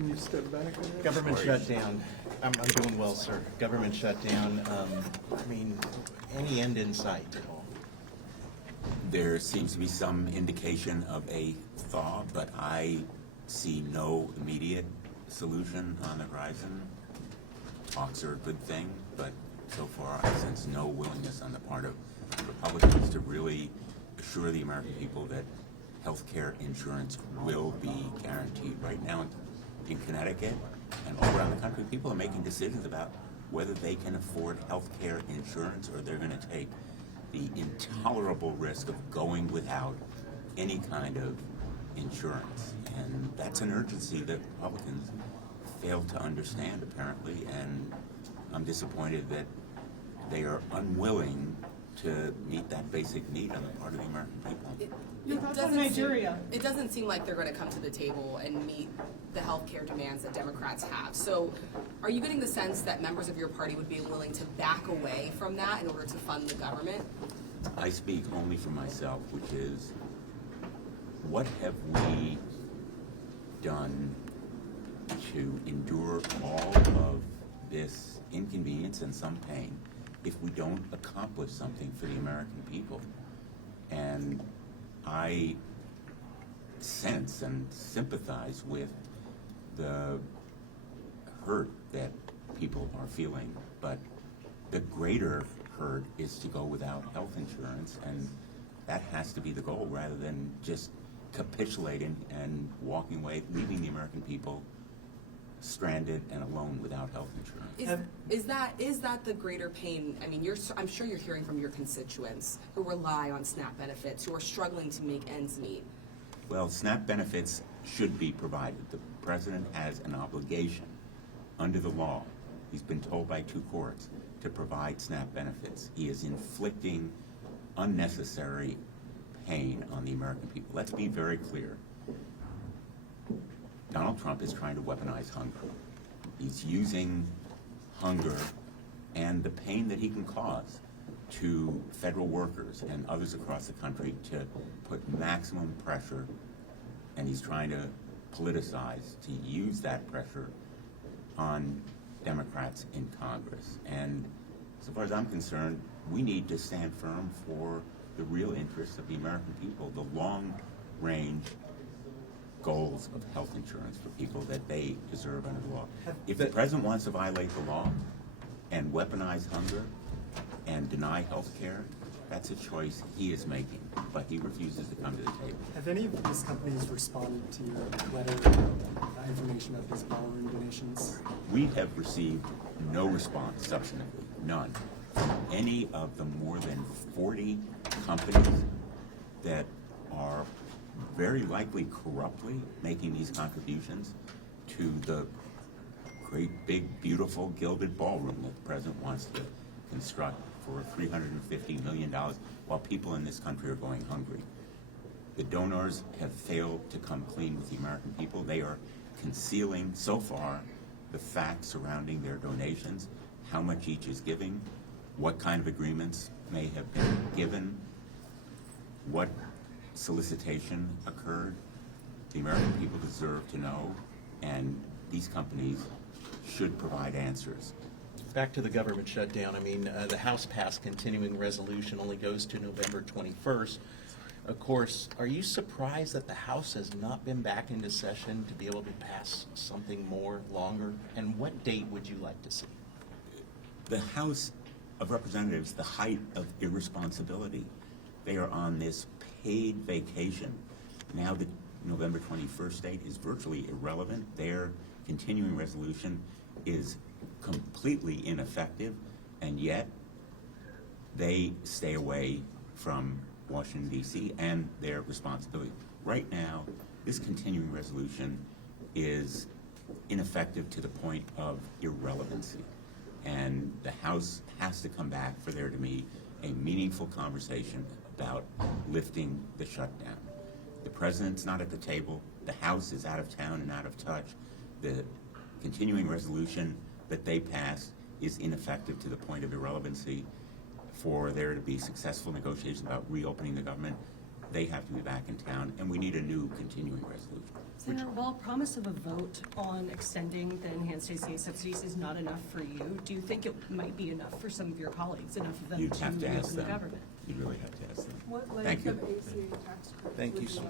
Can you step back? Government shutdown. I'm doing well, sir. Government shutdown. I mean, any end in sight at all? There seems to be some indication of a thaw, but I see no immediate solution on the horizon. Talks are a good thing, but so far I sense no willingness on the part of Republicans to really assure the American people that health care insurance will be guaranteed. Right now in Connecticut and all around the country, people are making decisions about whether they can afford health care insurance or they're going to take the intolerable risk of going without any kind of insurance. And that's an urgency that Republicans fail to understand, apparently, and I'm disappointed that they are unwilling to meet that basic need on the part of the American people. It doesn't seem like they're going to come to the table and meet the health care demands that Democrats have. So are you getting the sense that members of your party would be willing to back away from that in order to fund the government? I speak only for myself, which is, what have we done to endure all of this inconvenience and some pain if we don't accomplish something for the American people? And I sense and sympathize with the hurt that people are feeling, but the greater hurt is to go without health insurance, and that has to be the goal rather than just capitulating and walking away, leaving the American people stranded and alone without health insurance. Is that the greater pain? I mean, I'm sure you're hearing from your constituents who rely on SNAP benefits, who are struggling to make ends meet. Well, SNAP benefits should be provided. The president has an obligation under the law. He's been told by 2 courts to provide SNAP benefits. He is inflicting unnecessary pain on the American people. Let's be very clear. Donald Trump is trying to weaponize hunger. He's using hunger and the pain that he can cause to federal workers and others across the country to put maximum pressure, and he's trying to politicize, to use that pressure on Democrats in Congress. And so far as I'm concerned, we need to stand firm for the real interests of the American people, the long-range goals of health insurance for people that they deserve under the law. If the president wants to violate the law and weaponize hunger and deny health care, that's a choice he is making, but he refuses to come to the table. Have any of these companies responded to your letter, information of these ballroom donations? We have received no response, substantively, none, from any of the more than 40 companies that are very likely corruptly making these contributions to the great, big, beautiful, gilded ballroom that the president wants to construct for $350 million while people in this country are going hungry. The donors have failed to come clean with the American people. They are concealing, so far, the facts surrounding their donations, how much each is giving, what kind of agreements may have been given, what solicitation occurred. The American people deserve to know, and these companies should provide answers. Back to the government shutdown. I mean, the House passed continuing resolution only goes to November 21st. Of course, are you surprised that the House has not been back into session to be able to pass something more longer? And what date would you like to see? The House of Representatives, the height of irresponsibility. They are on this paid vacation. Now the November 21st date is virtually irrelevant. Their continuing resolution is completely ineffective, and yet they stay away from Washington, D.C. and their responsibility. Right now, this continuing resolution is ineffective to the point of irrelevancy, and the House has to come back for there to be a meaningful conversation about lifting the shutdown. The president's not at the table. The House is out of town and out of touch. The continuing resolution that they passed is ineffective to the point of irrelevancy. For there to be successful negotiations about reopening the government, they have to be back in town, and we need a new continuing resolution. Senator, while promise of a vote on extending the enhanced ACA subsidies is not enough for you, do you think it might be enough for some of your colleagues, enough of them You'd to have to ask reopen the them. government? You'd really have to ask them. What Thank length you. of ACA tax credit Thank would you so like?